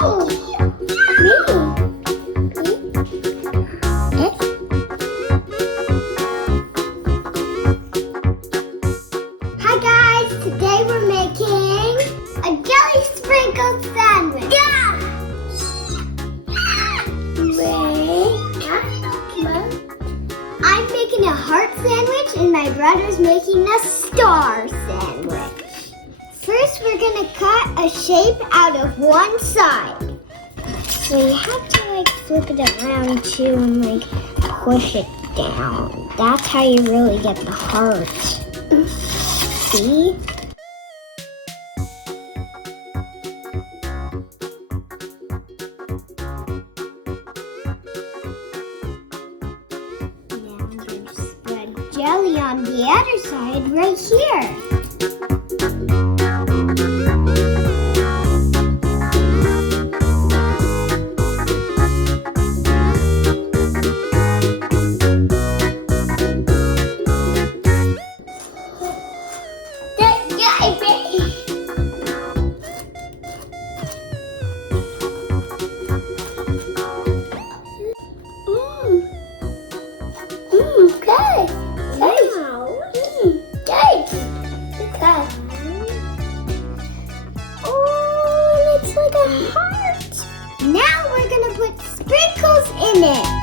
Hi guys, today we're making a jelly sprinkle sandwich. I'm making a heart sandwich and my brother's making a star sandwich. First, we're gonna cut a shape out of one side. So you have to flip it around too and push it down. That's how you really get the heart. See? Now you spread jelly on the other side right here. Oh, looks like a heart. Now we're gonna put sprinkles in it.